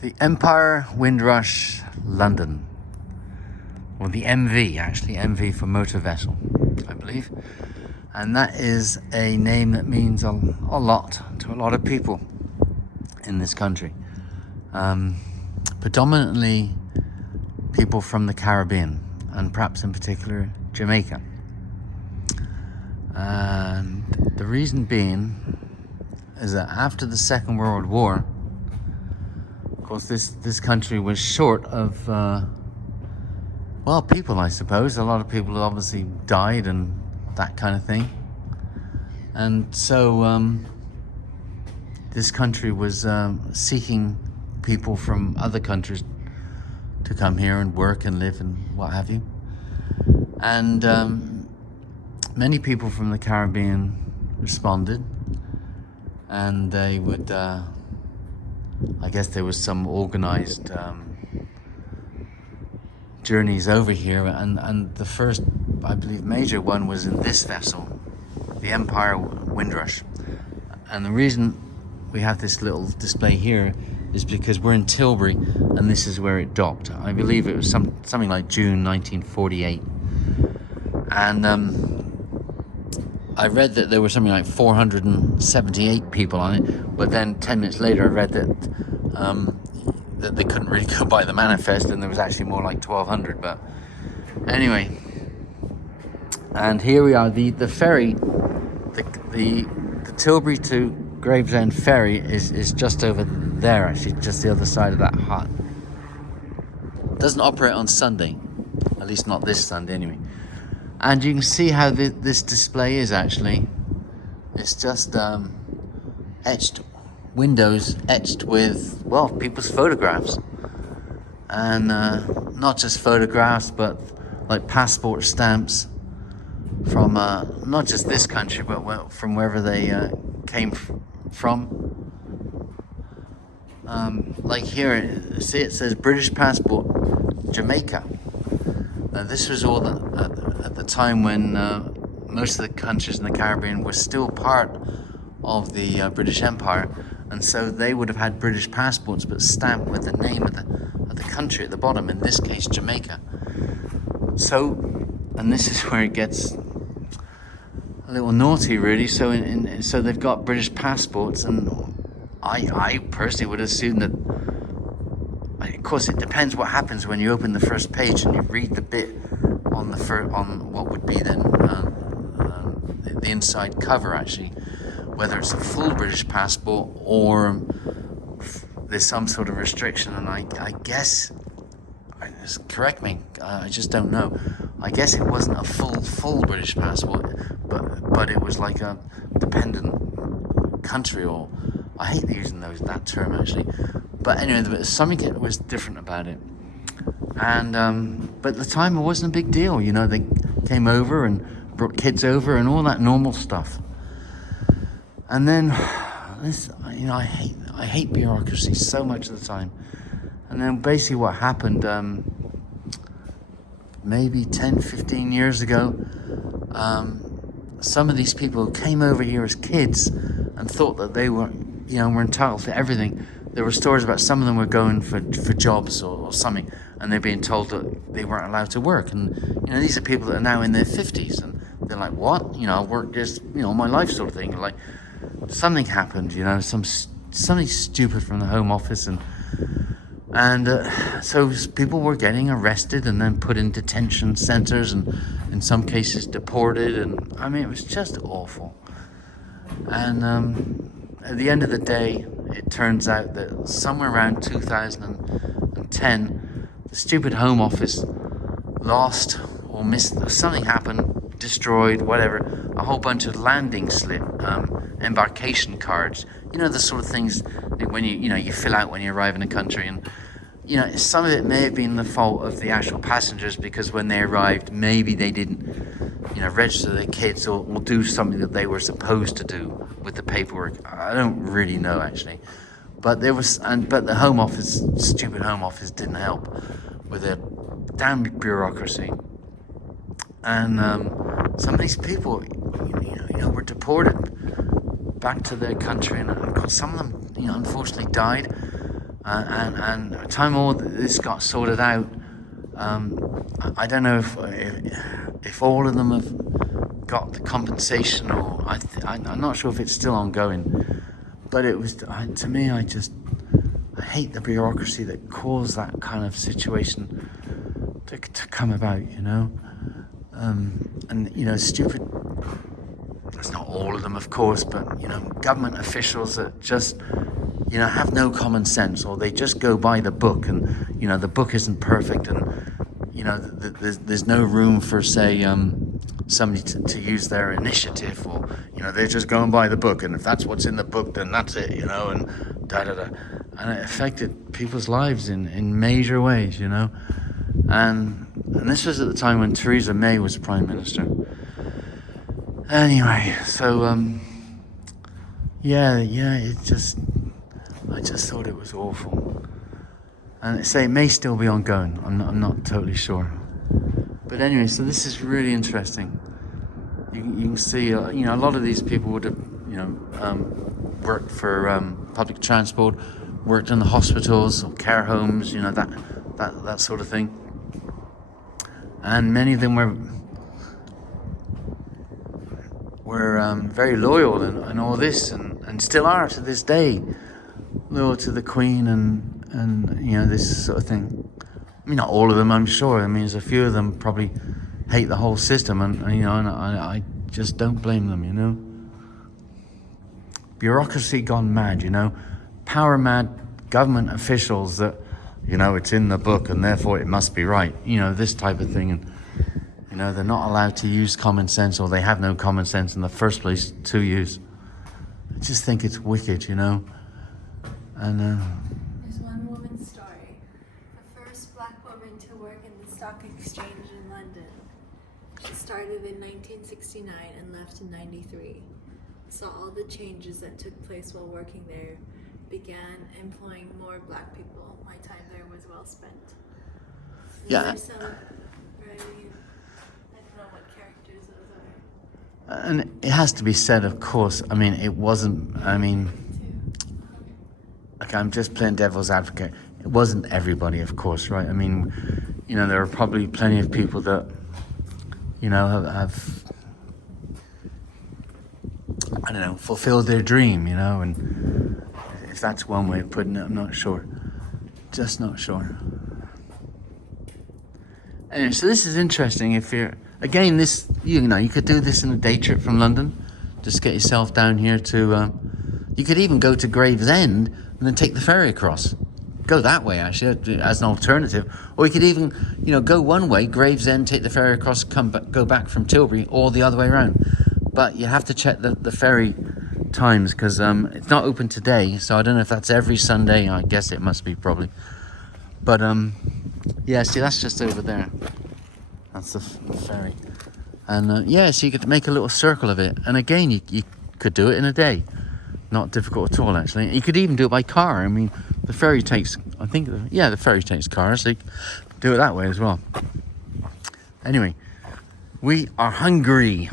The Empire, Windrush, London. Or the MV, actually, MV for motor vessel, I believe. And that is a name that means a lot to a lot of people in this country. Predominantly people from the Caribbean, and perhaps in particular Jamaica. And the reason being is that after the Second World War, of course, this country was short of, well, people, I suppose. A lot of people obviously died and that kind of thing. And so this country was seeking people from other countries to come here and work and live and what have you. And many people from the Caribbean responded, and they would, I guess there was some organized journeys over here, and the first, I believe, major one was in this vessel, the Empire Windrush. And the reason we have this little display here is because we're in Tilbury, and this is where it docked. I believe it was something like June 1948. And I read that there were something like 478 people on it, but then 10 minutes later I read that that they couldn't really go by the manifest, and there was actually more like 1,200. But anyway, and here we are. The ferry, the Tilbury to Gravesend ferry is just over there, actually, just the other side of that hut. It doesn't operate on Sunday, at least not this Sunday anyway. And you can see how this display is actually. It's just etched, windows etched with, well, people's photographs. And not just photographs, but like passport stamps from not just this country, but from wherever they came from. Like here, see, it says British passport, Jamaica. This was all at the time when most of the countries in the Caribbean were still part of the British Empire, and so they would have had British passports, but stamped with the name of the country at the bottom. In this case, Jamaica. So, and this is where it gets a little naughty, really. So, so they've got British passports, and I personally would assume that. Of course, it depends what happens when you open the first page and you read the bit on on what would be then the inside cover, actually, whether it's a full British passport or there's some sort of restriction. And I guess, correct me, I just don't know. I guess it wasn't a full British passport, but it was like a dependent country, or I hate using that term actually. But anyway, something was different about it. And but at the time it wasn't a big deal, you know. They came over and brought kids over and all that normal stuff. And then this, you know, I hate bureaucracy so much of the time. And then basically what happened, maybe 10-15 years ago, some of these people came over here as kids and thought that they were, you know, were entitled to everything. There were stories about some of them were going for jobs or something, and they're being told that they weren't allowed to work. And, you know, these are people that are now in their 50s, and they're like, what? You know, I've worked just, you know, my life sort of thing. And like, something happened, you know, something stupid from the Home Office, and so people were getting arrested and then put in detention centres, and in some cases deported. And I mean, it was just awful. And at the end of the day, it turns out that somewhere around 2010, the stupid Home Office lost or missed, something happened, destroyed, whatever, a whole bunch of landing slip, embarkation cards. You know, the sort of things that when you fill out when you arrive in a country. And, you know, some of it may have been the fault of the actual passengers, because when they arrived, maybe they didn't, you know, register their kids or do something that they were supposed to do with the paperwork. I don't really know, actually. But there was, but the Home Office, stupid Home Office, didn't help with their damn bureaucracy. And some of these people, you know, were deported back to their country, and of course some of them, you know, unfortunately died. And by the time all this got sorted out, I don't know if all of them have got the compensation, or I'm not sure if it's still ongoing. But it was, to me, I hate the bureaucracy that caused that kind of situation to come about, you know. And, you know, stupid, that's not all of them, of course, but, you know, government officials that just, you know, have no common sense, or they just go by the book, and, you know, the book isn't perfect, and, you know, there's no room for, say, somebody to use their initiative, or, you know, they're just going by the book, and if that's what's in the book, then that's it, you know, and da-da-da. And it affected people's lives in major ways, you know. And this was at the time when Theresa May was Prime Minister. Anyway, so, yeah, I just thought it was awful. And say it may still be ongoing, I'm not totally sure. But anyway, so this is really interesting. You can see, you know, a lot of these people would have, you know, worked for public transport, worked in the hospitals or care homes, you know, that sort of thing. And many of them were very loyal and all this, and still are to this day, loyal to the Queen and you know, this sort of thing. I mean, not all of them, I'm sure. I mean, there's a few of them probably hate the whole system, and you know, and I just don't blame them, you know. Bureaucracy gone mad, you know. Power mad government officials that, you know, it's in the book and therefore it must be right, you know, this type of thing. And, you know, they're not allowed to use common sense, or they have no common sense in the first place to use. I just think it's wicked, you know. And there's one woman's story. The first black woman to work in the stock exchange in London. She started in 1969 and left in 93. Saw all the changes that took place while working there. Began employing more black people. My time there was well spent. Yeah. There's some writing, I don't know what characters those are. And it has to be said, of course, I mean, it wasn't, I mean, okay, I'm just playing devil's advocate. It wasn't everybody, of course, right? I mean, you know, there are probably plenty of people that, you know, have I don't know, fulfilled their dream, you know, and if that's one way of putting it, I'm not sure. Just not sure. Anyway, so this is interesting. If you're, again, this, you know, you could do this in a day trip from London. Just get yourself down here to, you could even go to Gravesend and then take the ferry across. Go that way, actually, as an alternative. Or you could even, you know, go one way, Gravesend, take the ferry across, go back from Tilbury, or the other way around. But you have to check the ferry times, because it's not open today, so I don't know if that's every Sunday. I guess it must be, probably. But yeah, see, that's just over there. That's the ferry. And yeah, so you could make a little circle of it. And again, you could do it in a day. Not difficult at all, actually. You could even do it by car. I mean, the ferry takes, I think, yeah, the ferry takes cars, so you could do it that way as well. Anyway, we are hungry.